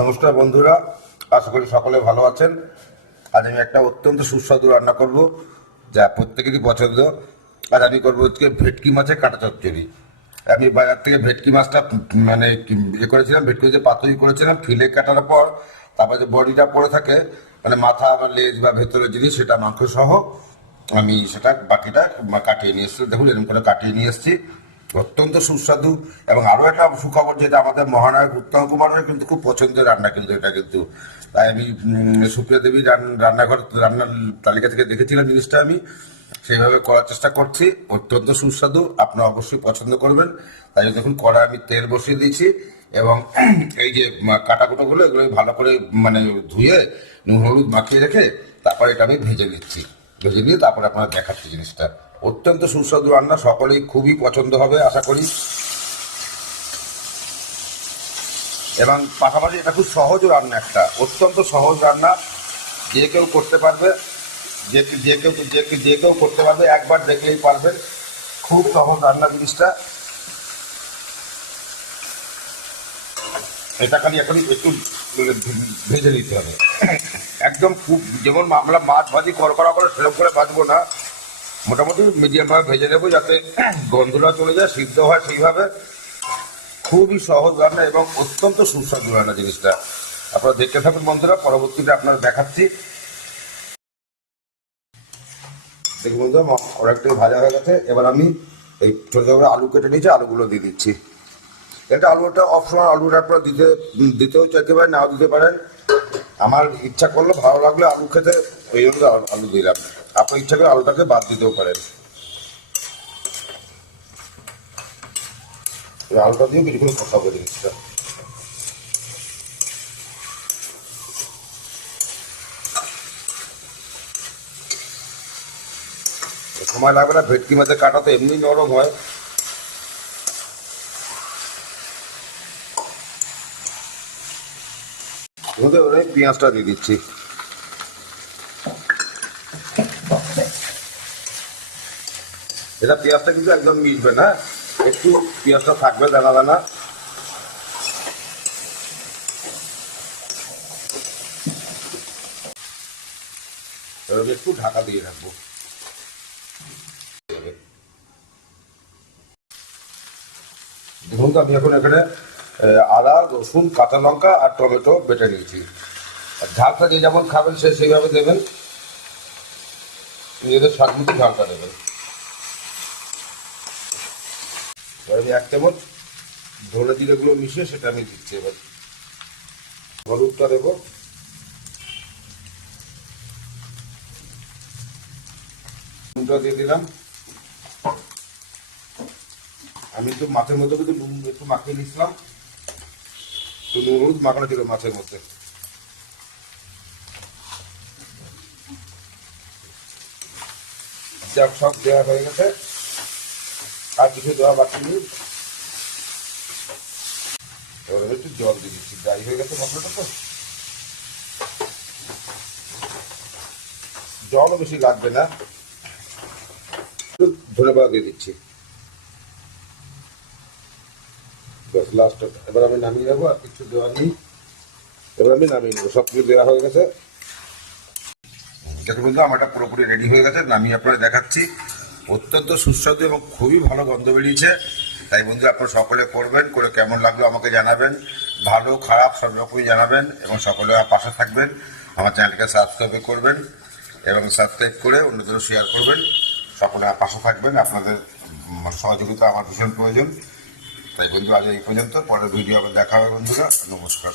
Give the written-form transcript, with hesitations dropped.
নমস্কার বন্ধুরা, আশা করি সকলে ভালো আছেন। আজ আমি একটা অত্যন্ত সুস্বাদু রান্না করব, যা প্রত্যেকেরই পছন্দ। আর আমি করবো হচ্ছে ভেটকি মাছের কাঁটা চচ্চড়ি। আমি বাজার থেকে ভেটকি মাছটা মানে করেছিলাম, ভেটকি মাছের পাতুরি করেছিলাম, ফিলে কাটার পর তারপর যে বডিটা পড়ে থাকে, মানে মাথা বা লেজ বা ভেতরের জিনিস, সেটা মাংস সহ আমি সেটা বাকিটা কাটিয়ে নিয়ে এসেছি। দেখুন এরকম করে কাটিয়ে নিয়ে এসেছি, অত্যন্ত সুস্বাদু। এবং আরো একটা সুখবর, যেটা আমাদের মহানায়ক উত্তম কুমারের কিন্তু খুব পছন্দের রান্না, কিন্তু এটা কিন্তু তাই আমি সুপ্রিয়া দেবী রান্নার তালিকা থেকে দেখেছিলাম জিনিসটা, আমি সেইভাবে করার চেষ্টা করছি। অত্যন্ত সুস্বাদু, আপনারা অবশ্যই পছন্দ করবেন। তাই দেখুন কড়াই আমি তেল বসিয়ে দিয়েছি, এবং এই যে কাটাকুটোগুলো এগুলো ভালো করে মানে ধুয়ে নুন হলুদ মাখিয়ে রেখে তারপর এটা আমি ভেজে নিচ্ছি। ভেজে নিয়ে তারপরে আপনারা দেখাচ্ছি জিনিসটা। অত্যন্ত সুস্বাদু রান্না, সকলেই খুবই পছন্দ হবে আশা করি। এবং পাশাপাশি এটা খুব সহজ রান্না, একটা অত্যন্ত সহজ রান্না, যে কেউ করতে পারবে, যে কেউ করতে পারবে, একবার দেখলেই পারবে। খুব সহজ রান্না জিনিসটা। এটা খালি এখন একটু ভেজে নিতে হবে, একদম খুব যেমন আমরা মাছ ভাজি কড়কড়া করে সেরকম করে ভাজবো না, মোটামুটি মিডিয়াম ভাবে ভেজে নেবো, যাতে গন্ধটা চলে যায়, সিদ্ধ হয় সেইভাবে। খুবই সহজ রান্না এবং অত্যন্ত সুস্বাদু রান্না জিনিসটা। আপনারা দেখতে থাকুন বন্ধুরা, পরবর্তীতে আপনারা দেখাচ্ছি। দেখুন বন্ধুরা, অনেকটাই ভাজা হয়ে গেছে। এবার আমি এই ছোটো ছোটো করে আলু কেটে নিয়েছি, আলুগুলো দিয়ে দিচ্ছি। এটা আলুটা অপশনাল, আলুটা আপনারা দিতেও চাইতে পারেন, নাও দিতে পারেন। আমার ইচ্ছা করলো, ভালো লাগলে আলু খেতে, ওই জন্য আলু দিলাম। আপনার ইচ্ছা করে আলুটাকে বাদ দিতেও পারেন। আলুটা দিয়ে কিছুক্ষণ কষাবো জিনিসটা। সময় লাগবে না, ভেটকি মাছের কাটা তো এমনি নরম হয়। পেঁয়াজটা দিয়ে দিচ্ছি। এটা পেঁয়াজটা কিন্তু একদম মিশবে না, একটু পেঁয়াজটা থাকবে দানা দানা। এবার একটু ঢাকা দিয়ে রাখবো। দেখুন তো, আমি এখন এখানে আদা, রসুন, কাঁচা লঙ্কা আর টমেটো বেটে নিয়েছি। আর ঝালটা যে যেমন খাবেন সে সেইভাবে দেবেন, নিজেদের স্বাদ মতো ঝালটা দেবেন। এবার আমি 1 চামচ ধনে জিরেগুলো মিশিয়ে সেটা আমি দিচ্ছি। এবার হলুদটা দেবো, নুনটা দিয়ে দিলাম। আমি তো মাছের মধ্যে কিন্তু নুন একটু মাখিয়ে নিচ্ছিলাম, তো নুন হলুদ মাখানো ছিল মাছের মধ্যে। সব দেওয়া হয়ে গেছে, আর কিছু দেওয়া বাকি নেই। এবার একটু জল দিয়ে দিচ্ছি, ড্রাই হয়ে গেছে মশলাটা তো, জলও বেশি লাগবে না। ধনেপাতা দিয়ে দিচ্ছি। লাস্ট এবার আমি নামিয়ে নেবো, আর কিছু দেওয়ার নেই। এবার আমি নামিয়ে নেবো, সব কিছু দেওয়া হয়ে গেছে। দেখুন বন্ধু, আমারটা পুরোপুরি রেডি হয়ে গেছে, নামিয়ে আপনারা দেখাচ্ছি। অত্যন্ত সুস্বাদু এবং খুবই ভালো গন্ধ বেরিয়েছে। তাই বন্ধু, আপনারা সকলে করবেন, করে কেমন লাগলো আমাকে জানাবেন, ভালো খারাপ সব রকমই জানাবেন, এবং সকলে পাশে থাকবেন। আমার চ্যানেলকে সাবস্ক্রাইব করবেন, এবং সাবস্ক্রাইব করে অন্যদেরও শেয়ার করবেন। সকলে পাশে থাকবেন, আপনাদের সহযোগিতা আমার ভীষণ প্রয়োজন। তাই বন্ধু, আজ এই পর্যন্ত, পরের ভিডিও আবার দেখা হবে বন্ধুরা। নমস্কার।